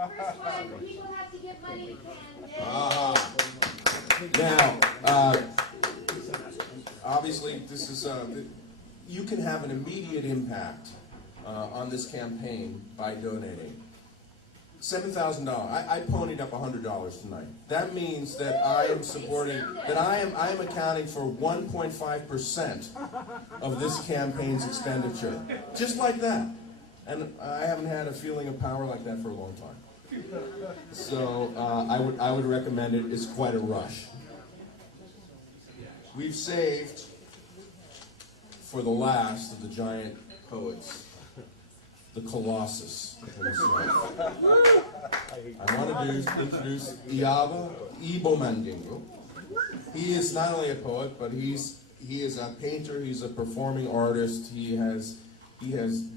When people have to give money, we can. Now, obviously, this is you can have an immediate impact on this campaign by donating. $7,000. I ponied up $100 tonight. That means that I am supporting, that I am accounting for 1.5% of this campaign's expenditure. Just like that. And I haven't had a feeling of power like that for a long time. So I would recommend it. It's quite a rush. We've saved for the last of the giant poets, the Colossus himself. I want to introduce Iyaba, Mandingo. He is not only a poet, but he is a painter. He's a performing artist. He has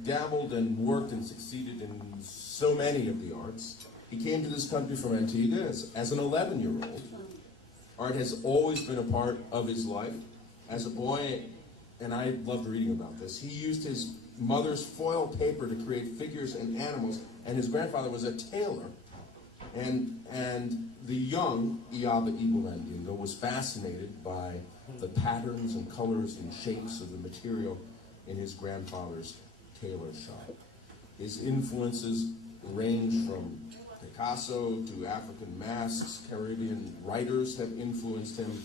dabbled and worked and succeeded in so many of the arts. He came to this country from Antigua as an 11-year-old. Art has always been a part of his life. As a boy, and I loved reading about this, he used his mother's foil paper to create figures and animals, and his grandfather was a tailor. And the young Iyaba Mandingo was fascinated by the patterns and colors and shapes of the material in his grandfather's tailor shop. His influences range from Picasso to African masks. Caribbean writers have influenced him.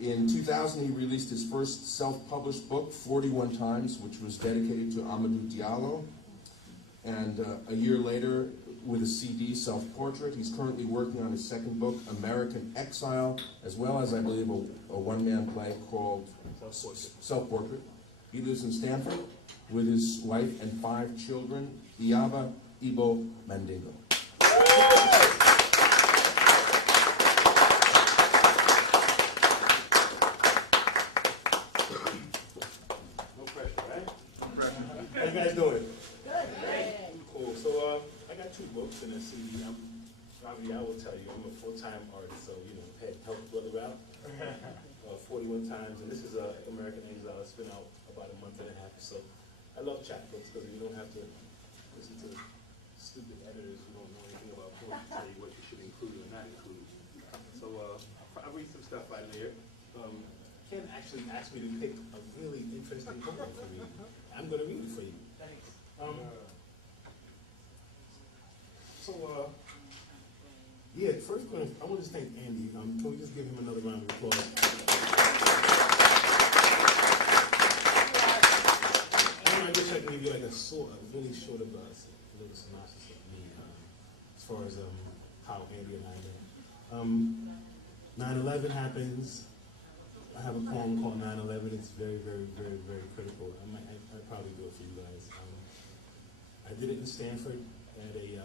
In 2000, he released his first self-published book, 41 Times, which was dedicated to Amadou Diallo. And a year later, with a CD, Self-Portrait, he's currently working on his second book, American Exile, as well as, I believe, a one-man play called Self-Portrait. He lives in Stanford with his wife and 5 children, Iyaba Mandingo. How you guys doing? Good. Cool. So I got 2 books and a CD. Probably I will tell you, I'm a full-time artist, so had helped brother out 41 times, and this is American Exile. It's been out about a month and a half or so. I love chapbooks because you don't have to listen to stupid editors who don't know anything about poetry to tell you what you should include or not include. So I read some stuff out of there. Ken actually asked me to pick a really interesting poem for me. I'm going to read it for you. Thanks. Yeah, first I want to thank Andy. Can we just give him another round of applause? I guess I can give you like a really short of a little synopsis of me as far as how Andy and I met. 9/11 happens. I have a poem called 9/11. It's very, very, very, very critical. I'd probably do it for you guys. I did it in Stanford at a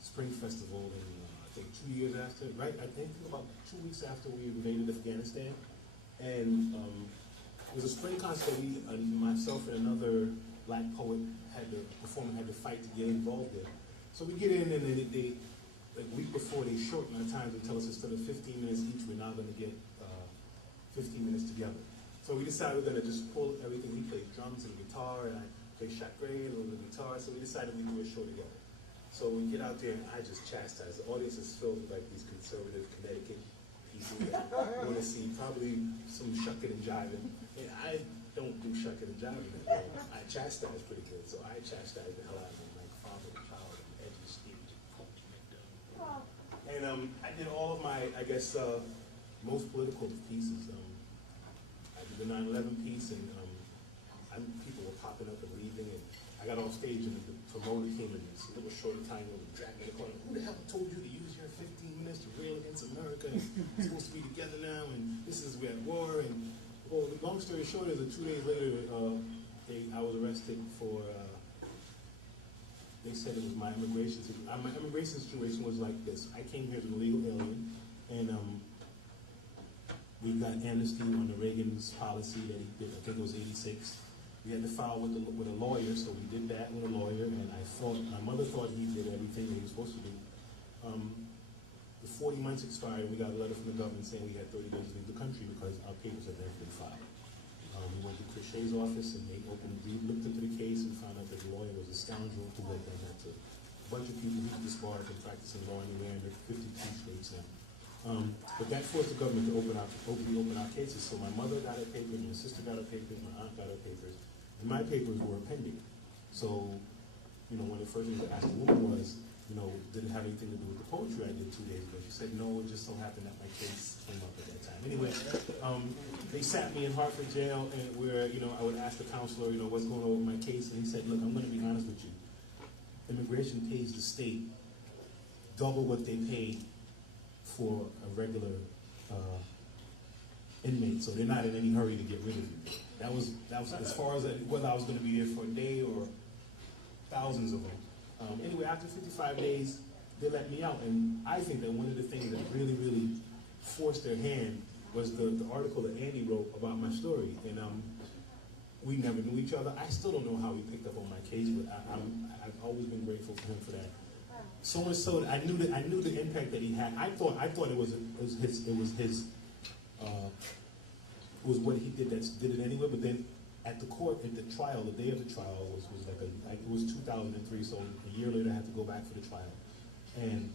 spring festival in, I think 2 years after, right? I think about 2 weeks after we invaded Afghanistan. And it was a spring concert that myself and another black poet performer had to fight to get involved in. So we get in, and then they like a week before, they shorten our times and tell us instead of 15 minutes each, we're now going to get 15 minutes together. So we decided we're going to just pull everything. He played drums and guitar, and I played chakre and a little bit of guitar. So we decided we'd do a show together. So we get out there, and I just chastise. The audience is filled with like these conservative Connecticut people that want to see probably some shucking and jiving. And I don't do shucking and jiving that well. I chastise pretty good, so I chastise the hell out of them, like father and child and edgy stage. And I did all of my, I guess, most political pieces. I did the 9/11 piece, and people were popping up and leaving, and I got off stage, and the promoter came in this little short of time and dragged me in the corner. Who the hell told you to use your 15 minutes to rail against America? And we're supposed to be together now, and this is, we're at war. And well, the long story short is that 2 days later, I was arrested for. They said it was my immigration situation. My immigration situation was like this. I came here as an illegal alien, and we got amnesty on the Reagan's policy that he did. I think it was '86. We had to file with a lawyer, so we did that with a lawyer. And my mother thought he did everything that he was supposed to do. The 40 months expired, and we got a letter from the government saying we had 30 days to leave the country because our papers had never been filed. We went to Chris Shea's office, and they looked into the case and found out that the lawyer was a scoundrel who had done that to bunch of people who disbarred from practicing law anywhere in the 52 states now. But that forced the government to open our cases. So my mother got her papers, my sister got her papers, my aunt got her papers, and my papers were pending. So, you know, one of the first things I asked the woman was, you know, did it have anything to do with the poetry I did 2 days ago? She said, no, it just so happened that my case came up at that time. Anyway, they sat me in Hartford jail, and where, you know, I would ask the counselor, you know, what's going on with my case, and he said, look, I'm going to be honest with you. Immigration pays the state double what they pay for a regular inmate, so they're not in any hurry to get rid of you. That was as far as whether I was going to be there for a day or thousands of them. Anyway, after 55 days, they let me out, and I think that one of the things that really, really forced their hand was the article that Andy wrote about my story, and we never knew each other. I still don't know how he picked up on my case, but I've always been grateful for him for that. So much so that I knew the impact that he had. I thought it was what he did that did it anyway. But then at the court, at the trial, the day of the trial was like it was 2003. So a year later, I had to go back for the trial, and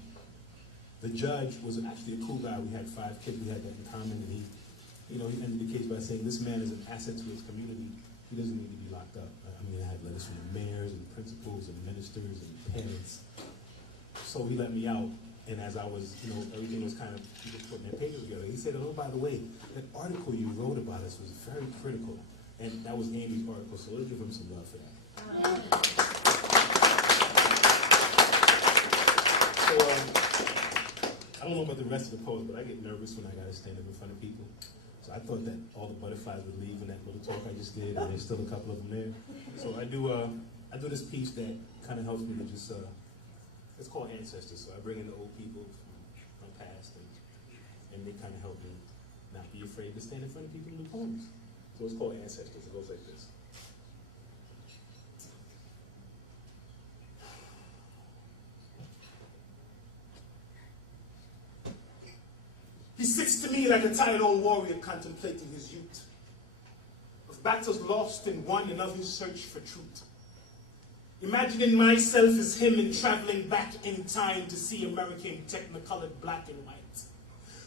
the judge was actually a cool guy. We had 5 kids. We had that in common, and he ended the case by saying this man is an asset to his community. He doesn't need to be locked up. I mean, I had letters from the mayors and principals and ministers and parents. So he let me out, and as I was, you know, everything was kind of people putting their papers together. He said, oh, by the way, that article you wrote about us was very critical. And that was Andy's article, so let's give him some love for that. So, I don't know about the rest of the poems, but I get nervous when I got to stand up in front of people. So I thought that all the butterflies would leave in that little talk I just did, and there's still a couple of them there. So I do this piece that kind of helps me to just, it's called Ancestors. So I bring in the old people from my past, and they kind of help me not be afraid to stand in front of people and do poems. So it's called Ancestors. It goes like this. He sits to me like a tired old warrior contemplating his youth, of battles lost and won and of his search for truth. Imagining myself as him and traveling back in time to see American technicolored black and white.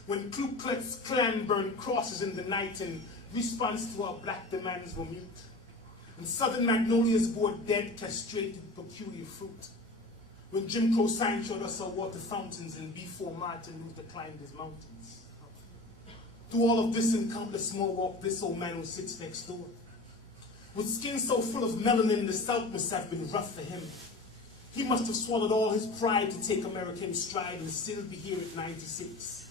When Ku Klux Klan burned crosses in the night in response to our black demands were mute. And southern magnolias bore dead, castrated, peculiar fruit. When Jim Crow signs showed us our water fountains and before Martin Luther climbed his mountains. Through all of this and countless more walk this old man who sits next door. With skin so full of melanin, the South must have been rough for him. He must have swallowed all his pride to take American stride and still be here at 96.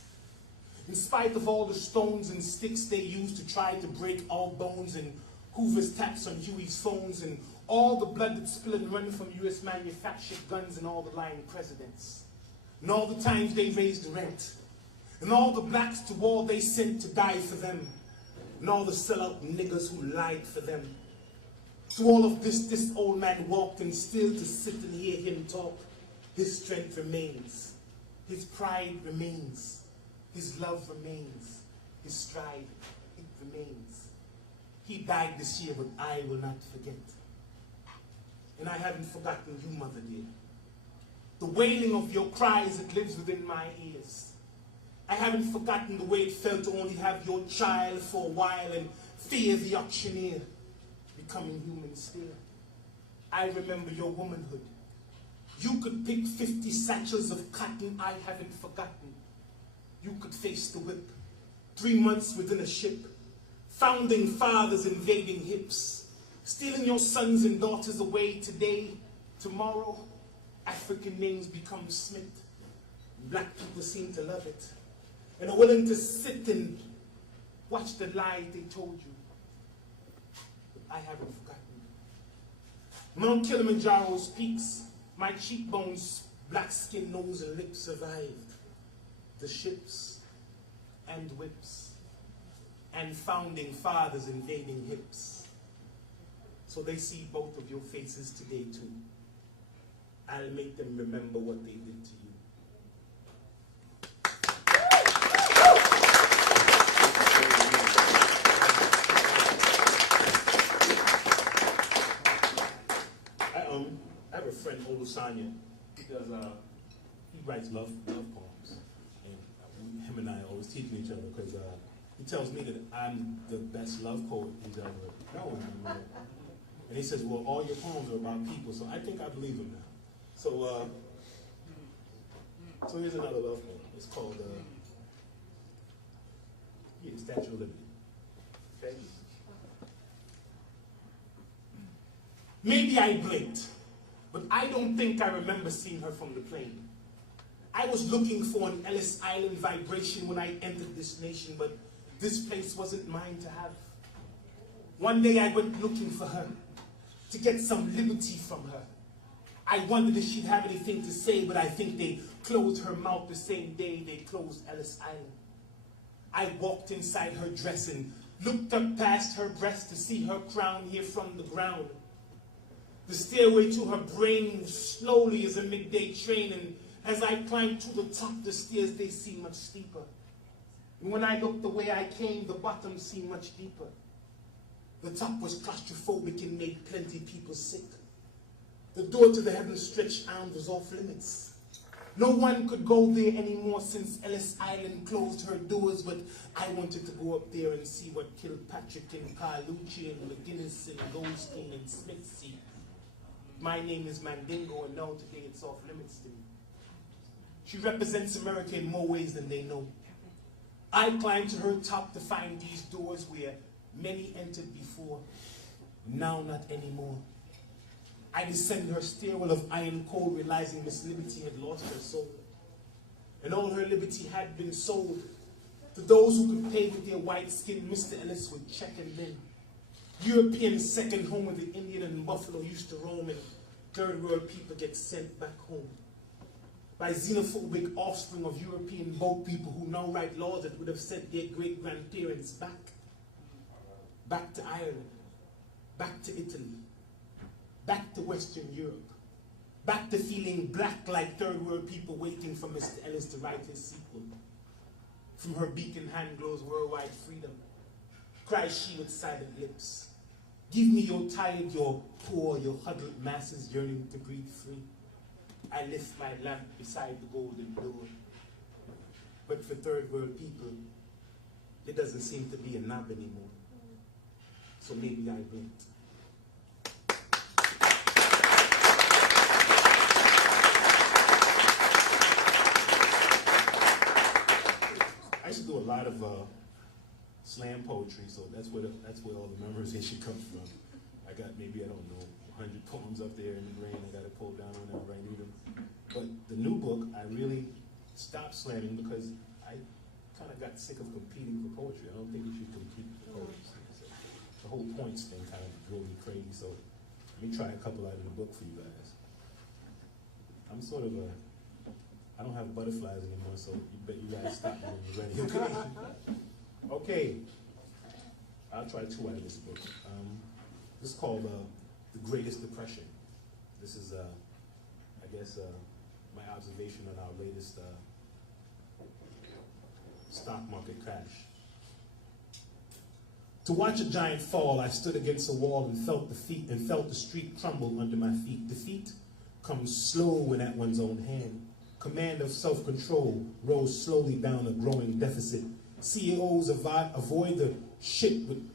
In spite of all the stones and sticks they used to try to break our bones, and Hoover's taps on Huey's phones, and all the blood that spilled and run from U.S. manufactured guns and all the lying presidents, and all the times they raised the rent, and all the blacks to war they sent to die for them, and all the sellout niggas who lied for them. Through all of this old man walked, and still to sit and hear him talk, his strength remains, his pride remains, his love remains, his stride, it remains. He died this year, but I will not forget. And I haven't forgotten you, mother dear. The wailing of your cries, it lives within my ears. I haven't forgotten the way it felt to only have your child for a while and fear the auctioneer becoming human still. I remember your womanhood. You could pick 50 satchels of cotton, I haven't forgotten. You could face the whip, 3 months within a ship, founding fathers invading hips, stealing your sons and daughters away today, tomorrow, African names become Smith. Black people seem to love it, and are willing to sit and watch the lies they told you. But I haven't forgotten. Mount Kilimanjaro's peaks, my cheekbones, black skin, nose, and lips survived. The ships and whips and founding fathers invading hips. So they see both of your faces today too. I'll make them remember what they did to you. I have a friend, Olusanya. he writes love poems, and him and I are always teaching each other because he tells me that I'm the best love poet he's ever known. And he says, well, all your poems are about people, so I think I believe him now. So here's another love poem. It's called Statue of Liberty. Okay? Maybe I blinked, but I don't think I remember seeing her from the plane. I was looking for an Ellis Island vibration when I entered this nation, but this place wasn't mine to have. One day I went looking for her, to get some liberty from her. I wondered if she'd have anything to say, but I think they closed her mouth the same day they closed Ellis Island. I walked inside her dress and looked up past her breast to see her crown here from the ground. The stairway to her brain moved slowly as a midday train, and as I climbed to the top, the stairs, they seemed much steeper. And when I looked the way I came, the bottom seemed much deeper. The top was claustrophobic and made plenty people sick. The door to the heaven-stretched arms was off limits. No one could go there anymore since Ellis Island closed her doors, but I wanted to go up there and see what Kilpatrick and Carlucci and McGinnis and Goldstein and Smith see. My name is Mandingo, and now today it's off limits to me. She represents America in more ways than they know. I climbed to her top to find these doors where many entered before, now not anymore. I descended her stairwell of iron cold, realizing Miss Liberty had lost her soul. And all her liberty had been sold. To those who could pay with their white skin, Mr. Ellis would check and then. European second home where the Indian and Buffalo used to roam, and third world people get sent back home. By xenophobic offspring of European boat people who now write laws that would have sent their great-grandparents back. Back to Ireland, back to Italy, back to Western Europe, back to feeling black like third world people waiting for Mr. Ellis to write his sequel. From her beacon hand glows worldwide freedom, cries she with silent lips. Give me your tired, your poor, your huddled masses yearning to breathe free. I lift my lamp beside the golden door. But for third world people, there doesn't seem to be a knob anymore. So maybe I blinked. I used to do a lot of slam poetry, so that's where all the memorization comes from. I got maybe, I don't know, 100 poems up there in the brain. I got to pull down whenever I need them. But the new book, I really stopped slamming because I kind of got sick of competing for poetry. I don't think you should compete for poetry. So the whole points thing kind of drove me crazy. So let me try a couple out of the book for you guys. I'm sort of I don't have butterflies anymore, so you bet you guys stop me when you're ready. Okay. I'll try two out of this book. This is called The Greatest Depression. This is, I guess, my observation on our latest stock market crash. To watch a giant fall, I stood against a wall and felt the street crumble under my feet. Defeat comes slow and at one's own hand. Command of self-control rose slowly down a growing deficit. CEOs avoid the shit with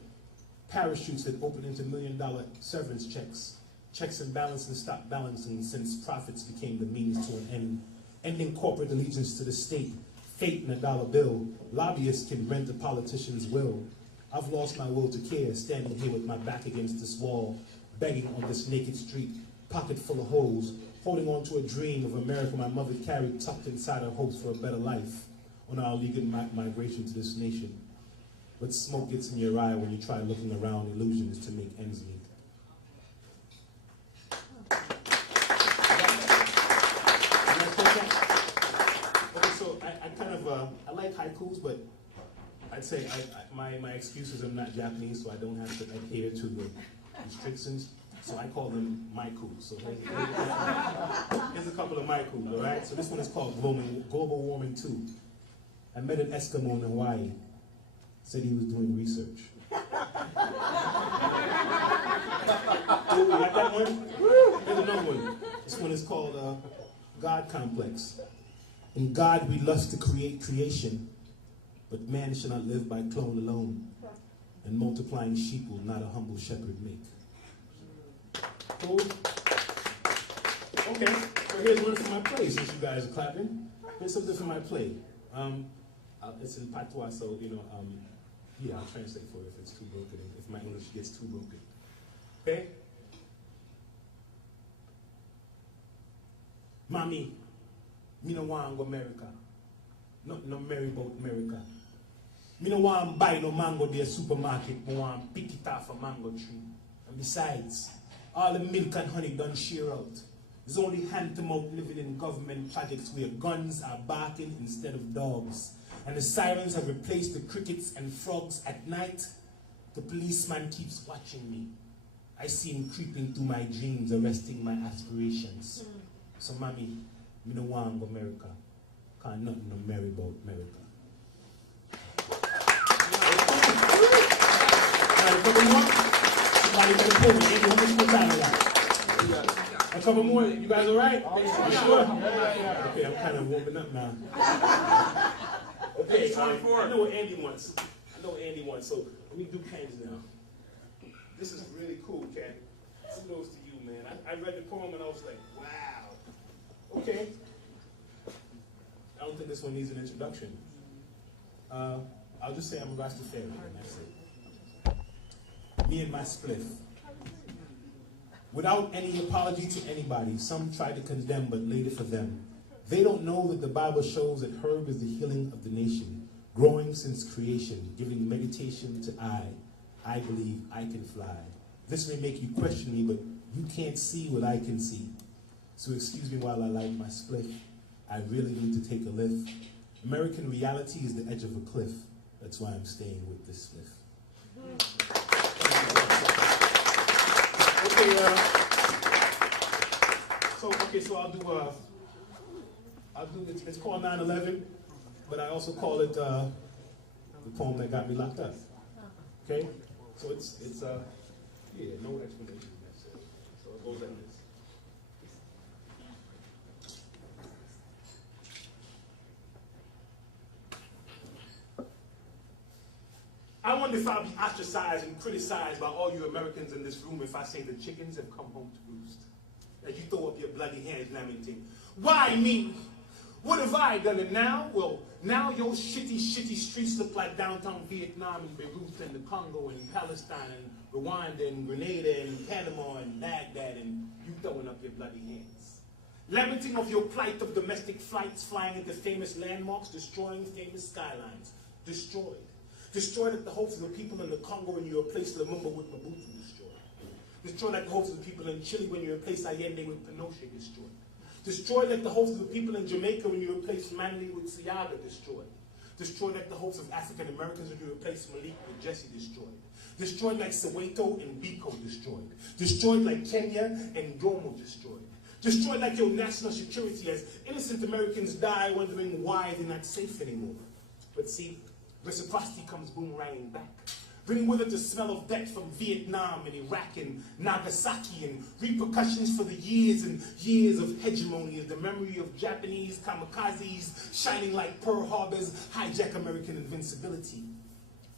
parachutes that open into $1 million severance checks. Checks and balances stopped balancing since profits became the means to an end. Ending corporate allegiance to the state. Fate in a dollar bill. Lobbyists can rent a politician's will. I've lost my will to care, standing here with my back against this wall, begging on this naked street, pocket full of holes, holding on to a dream of America my mother carried tucked inside her hopes for a better life on our legal migration to this nation. But smoke gets in your eye when you try looking around illusions to make ends meet. Okay, so I kind of, I like haikus, but I'd say my excuses are not Japanese, so I don't have to adhere to the restrictions. So I call them maikus. So here's a couple of maikus, all right? So this one is called Global Warming 2. I met an Eskimo in Hawaii. Said he was doing research. You like that one? Here's another one. This one is called God complex. In God we lust to create creation, but man shall not live by clone alone, and multiplying sheep will not a humble shepherd make. Cool? Okay, so here's one from my play, since you guys are clapping. Here's something from my play. It's in patois, so, yeah, I'll translate for it if it's too broken, if my English gets too broken. Okay? Mommy, me no want go America. Not no merry about America. Me no want buy no mango there supermarket. Me want pick it off a mango tree. And besides, all the milk and honey done share out. There's only hand-to-mouth living in government projects where guns are barking instead of dogs. And the sirens have replaced the crickets and frogs at night. The policeman keeps watching me. I see him creeping through my dreams, arresting my aspirations. So, mommy, me no want go America. Can't nothing no merry about America. Alright, a couple more. Somebody better pull me. How much more time we got? A couple more. You guys alright? You sure? Okay, I'm kind of warming up now. Okay, I know what Andy wants. So let me do pens now. This is really cool, Cat. Kudos to you, man. I read the poem and I was like, wow. Okay. I don't think this one needs an introduction. I'll just say I'm a Rastafarian, and that's it. Me and my spliff. Without any apology to anybody, some try to condemn, but later for them. They don't know that the Bible shows that herb is the healing of the nation, growing since creation, giving meditation to I believe I can fly. This may make you question me, but you can't see what I can see. So excuse me while I light my spliff. I really need to take a lift. American reality is the edge of a cliff. That's why I'm staying with this spliff. So I'll do it's called 9/11, but I also call it the poem that got me locked up. Okay? So it's yeah, no explanation. That's it. So it goes like this. I wonder if I'll be ostracized and criticized by all you Americans in this room if I say the chickens have come home to roost. As you throw up your bloody hands lamenting, why me? What have I done? And now, well, now your shitty streets look like downtown Vietnam and Beirut and the Congo and Palestine and Rwanda and Grenada and Panama and Baghdad, and you throwing up your bloody hands. Lamenting of your plight of domestic flights flying into famous landmarks, destroying famous skylines. Destroyed. Destroyed at the hopes of the people in the Congo when you replaced Lumumba with Mobutu. Destroyed. Destroyed at the hopes of the people in Chile when you replaced Allende with Pinochet. Destroyed. Destroyed at the hopes of the people in Jamaica when you replaced Manley with Iyaba. Destroyed. Destroyed at the hopes of African Americans when you replaced Malik with Jesse. Destroyed. Destroyed like Soweto and Biko. Destroyed. Destroyed like Kenya and Gomo. Destroyed. Destroyed like your national security as innocent Americans die wondering why they're not safe anymore. But see, reciprocity comes boomeranging back. Bring with it the smell of death from Vietnam and Iraq and Nagasaki and repercussions for the years and years of hegemony as the memory of Japanese kamikazes shining like Pearl Harbors hijack American invincibility,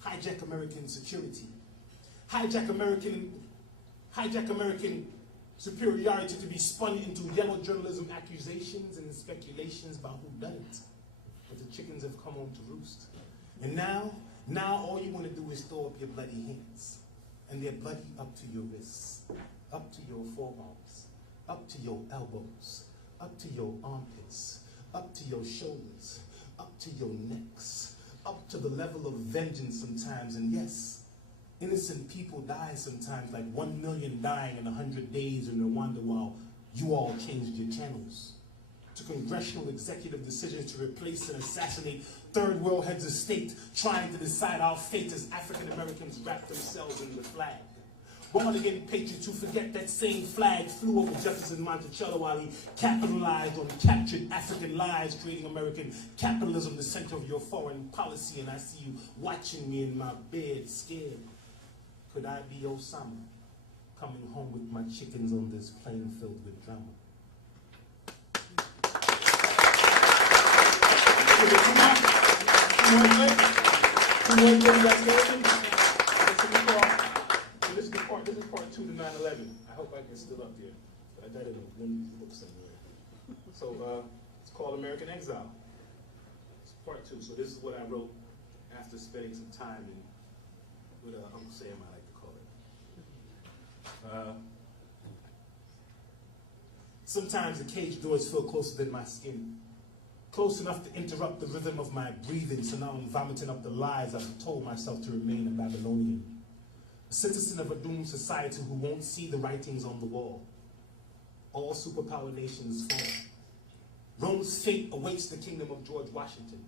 hijack American security, hijack American superiority to be spun into yellow journalism accusations and speculations about who done it. But the chickens have come home to roost. And now all you want to do is throw up your bloody hands. And they're bloody up to your wrists, up to your forearms, up to your elbows, up to your armpits, up to your shoulders, up to your necks, up to the level of vengeance sometimes. And yes, innocent people die sometimes, like 1 million dying in 100 days in Rwanda while you all changed your channels. To congressional executive decisions to replace and assassinate third world heads of state trying to decide our fate as African Americans wrap themselves in the flag. Born again patriots who forget that same flag flew over Jefferson Monticello while he capitalized on captured African lives, creating American capitalism, the center of your foreign policy. And I see you watching me in my bed, scared. Could I be Osama, coming home with my chickens on this plane filled with drama? This is part 2 to 9/11. I hope it's still up there. I got it in one book somewhere. So it's called American Exile. It's part 2. So this is what I wrote after spending some time with Uncle Sam, I like to call it. Sometimes the cage doors feel closer than my skin. Close enough to interrupt the rhythm of my breathing, so now I'm vomiting up the lies I've told myself to remain a Babylonian. A citizen of a doomed society who won't see the writings on the wall. All superpower nations fall. Rome's fate awaits the kingdom of George Washington.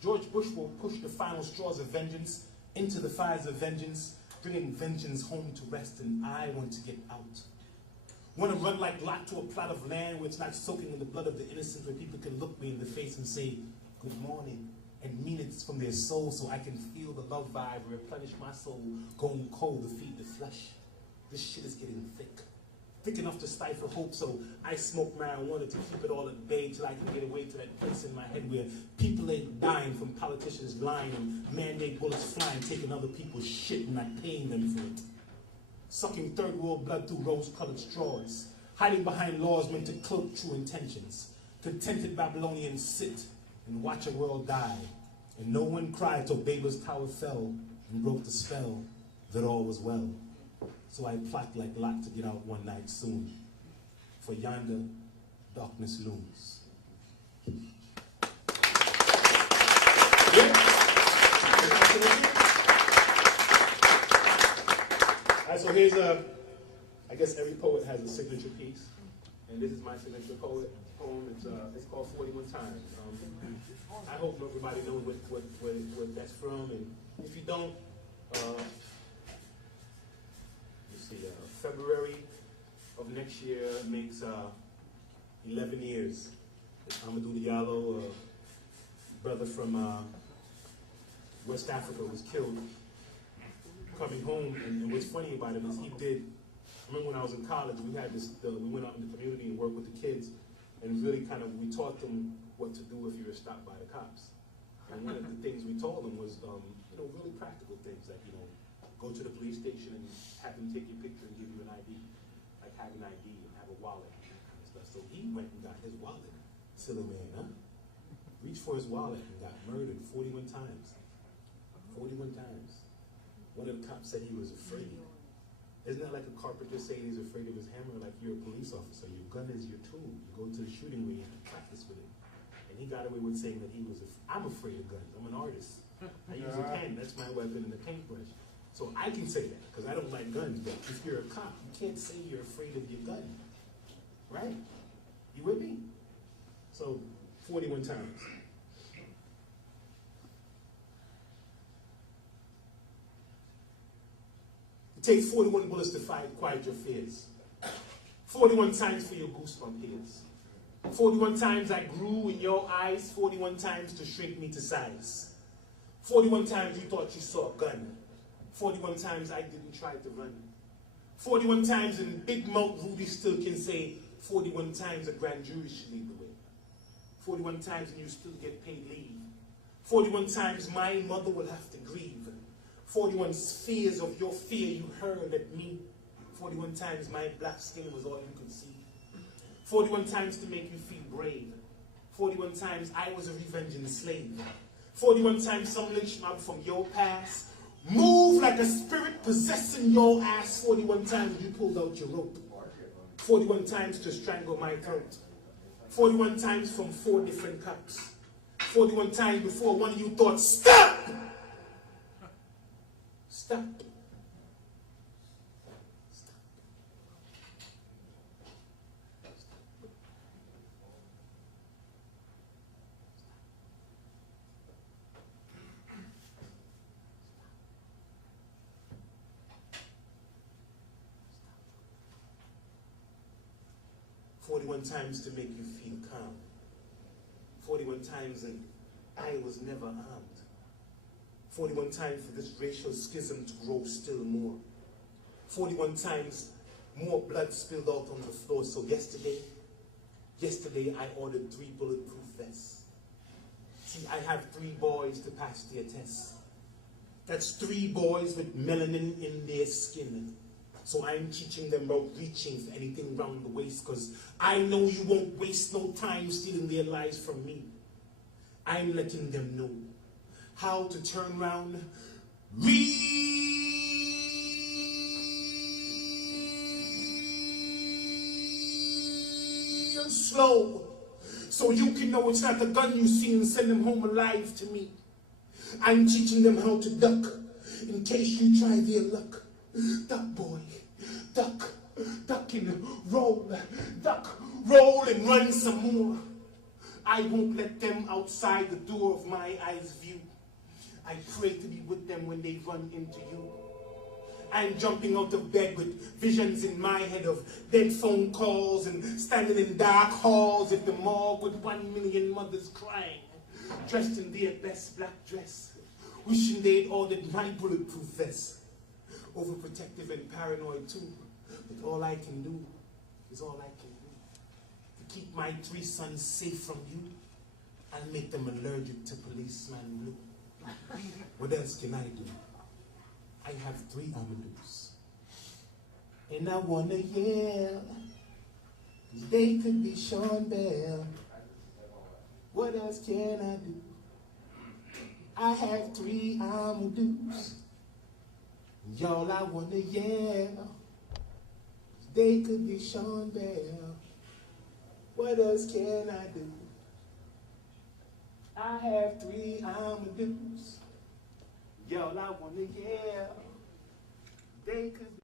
George Bush will push the final straws of vengeance into the fires of vengeance, bringing vengeance home to rest, and I want to get out. Want to run like Lot to a plot of land where it's not soaking in the blood of the innocent, where people can look me in the face and say, good morning, and mean it from their soul, so I can feel the love vibe, replenish my soul, going cold to feed the flesh. This shit is getting thick enough to stifle hope, so I smoke marijuana to keep it all at bay till I can get away to that place in my head where people ain't dying from politicians lying and man-made bullets flying, taking other people's shit and not paying them for it. Sucking third world blood through rose-colored straws, hiding behind laws meant to cloak true intentions. Contented Babylonians sit and watch a world die, and no one cried till Babel's tower fell and broke the spell that all was well. So I plot like Lot to get out one night soon, for yonder darkness looms. Yeah. All right, so here's I guess every poet has a signature piece, and this is my signature poem. It's called 41 Times. I hope everybody knows what that's from, and if you don't, let's see, February of next year makes 11 years. Amadou Diallo, a brother from West Africa, was killed coming home, and what's funny about it is I remember when I was in college, we had this, we went out in the community and worked with the kids, and really we taught them what to do if you were stopped by the cops. And one of the things we told them was, really practical things, like, go to the police station and have them take your picture and give you an ID, like have an ID and have a wallet and stuff. So he went and got his wallet, silly man, huh? Reached for his wallet and got murdered 41 times. 41 times. One of the cops said he was afraid. Isn't that like a carpenter saying he's afraid of his hammer? Like, you're a police officer, your gun is your tool. You go to the shooting range and practice with it. And he got away with saying that he was, I'm afraid of guns, I'm an artist. I use a pen, that's my weapon, and a paintbrush. So I can say that, because I don't like guns, but if you're a cop, you can't say you're afraid of your gun. Right? You with me? So, 41 times. It takes 41 bullets to quiet your fears. 41 times for your goosebump ears. 41 times I grew in your eyes. 41 times to shrink me to size. 41 times you thought you saw a gun. 41 times I didn't try to run. 41 times and Big Mouth Rudy still can say 41 times a grand jury should lead the way. 41 times and you still get paid leave. 41 times my mother will have to grieve. 41 spheres of your fear you hurled at me. 41 times my black skin was all you could see. 41 times to make you feel brave. 41 times I was a revenging slave. 41 times some lynch mob from your past moved like a spirit possessing your ass. 41 times you pulled out your rope. 41 times to strangle my throat. 41 times from 4 different cups. 41 times before one of you thought, stop! Stop. Stop. 41 times to make you feel calm. 41 times and I was never armed. 41 times for this racial schism to grow still more. 41 times more blood spilled out on the floor. So yesterday I ordered 3 bulletproof vests. See, I have 3 boys to pass their test. That's 3 boys with melanin in their skin. So I'm teaching them about reaching for anything round the waist, because I know you won't waste no time stealing their lives from me. I'm letting them know how to turn around real slow, so you can know it's not the gun you see and send them home alive to me. I'm teaching them how to duck, in case you try their luck. Duck, boy, duck, duck and roll, duck, roll and run some more. I won't let them outside the door of my eyes view. I pray to be with them when they run into you. I'm jumping out of bed with visions in my head of dead phone calls and standing in dark halls at the morgue with 1 million mothers crying, dressed in their best black dress, wishing they'd ordered my bulletproof vest. Overprotective and paranoid too, but all I can do is all I can do to keep my 3 sons safe from you and make them allergic to policeman blue. What else can I do? I have 3 Amadous, and I wanna yell. They could be Sean Bell. What else can I do? I have 3 Amadous. Y'all, I wanna yell. They could be Sean Bell. What else can I do? I have 3 Amadous. Y'all, I wanna yell. They could be